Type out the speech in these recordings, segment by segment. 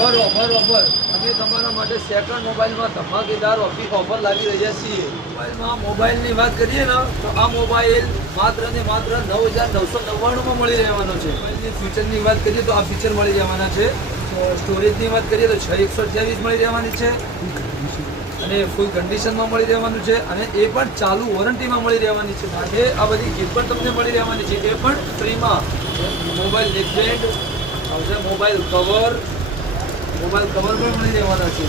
Offer અમે તમારા માટે સેકન્ડ મોબાઈલમાં ધમાકેદાર ઓફર લાવી રહ્યા છીએ. મોબાઈલની વાત કરીએ ને તો આ મોબાઈલ માત્ર ને માત્ર 9,999 માં મળી રહેવાનો છે. મોબાઈલની ફીચરની વાત કરીએ તો આ ફીચર મળી રહેવાના છે. સ્ટોરેજની વાત કરીએ તો 6/128 મળી રહેવાની છે અને ફૂલ કન્ડિશનમાં મળી રહેવાનું છે અને એ પણ ચાલુ વોરંટીમાં મળી રહેવાની છે. સાથે આ બધી ગિફ્ટ પણ તમને મળી રહેવાની છે, એ પણ ફ્રીમાં. મોબાઈલ નેકબેન્ડ આવશે, મોબાઈલ કવર પણ મળી રહેવાના છે,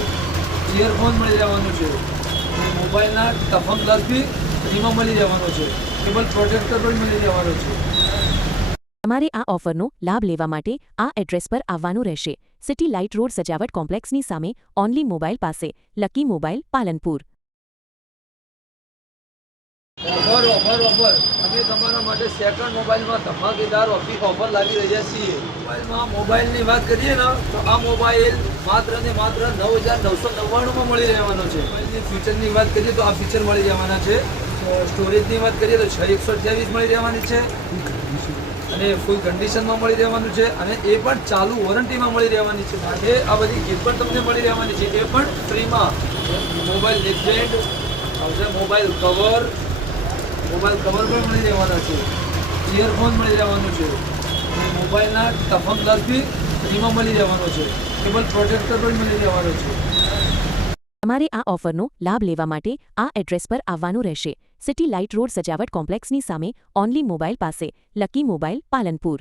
ઇયરફોન મળી રહેવાનું છે, મોબાઈલના તફંગદાર બી ફ્રીમાં મળી રહેવાનો છે, કેબલ પ્રોટેક્ટર પણ મળી રહેવાનો છે. તમારે આ ઓફરનો લાભ લેવા માટે આ એડ્રેસ પર આવવાનું રહેશે. સિટી લાઇટ રોડ સજાવટ કોમ્પ્લેક્સની સામે, ઓનલી મોબાઈલ પાસે, લકી મોબાઈલ, પાલનપુર. ઓફર અમે તમારા માટે સેકન્ડ મોબાઈલમાં ધમાકેદાર ઓફર લાવી રહ્યા છીએ. મોબાઈલની વાત કરીએ ને તો આ મોબાઈલ માત્ર ને માત્ર 9,999 માં મળી રહેવાનો છે. મોબાઈલની ફીચરની વાત કરીએ તો આ ફીચર મળી રહેવાના છે. સ્ટોરેજની વાત કરીએ તો 6/128 મળી રહેવાની છે અને ફૂલ કન્ડિશનમાં મળી રહેવાનું છે અને એ પણ ચાલુ વોરંટીમાં મળી રહેવાની છે. સાથે આ બધી ગિફ્ટ પણ તમને મળી રહેવાની છે, એ પણ ફ્રીમાં. મોબાઈલ નેકબેન્ડ આવશે, મોબાઈલ કવર પણ મળી રહેવાના છે, ઇયરફોન મળી રહેવાનું છે, મોબાઈલના તફંગદાર બી ફ્રીમાં મળી રહેવાનો છે, કેબલ પ્રોટેક્ટર પણ મળી રહેવાનો છે. તમારે આ ઓફરનો લાભ લેવા માટે આ એડ્રેસ પર આવવાનું રહેશે. સિટી લાઇટ રોડ સજાવટ કોમ્પ્લેક્સની સામે, ઓનલી મોબાઈલ પાસે, લકી મોબાઈલ, પાલનપુર.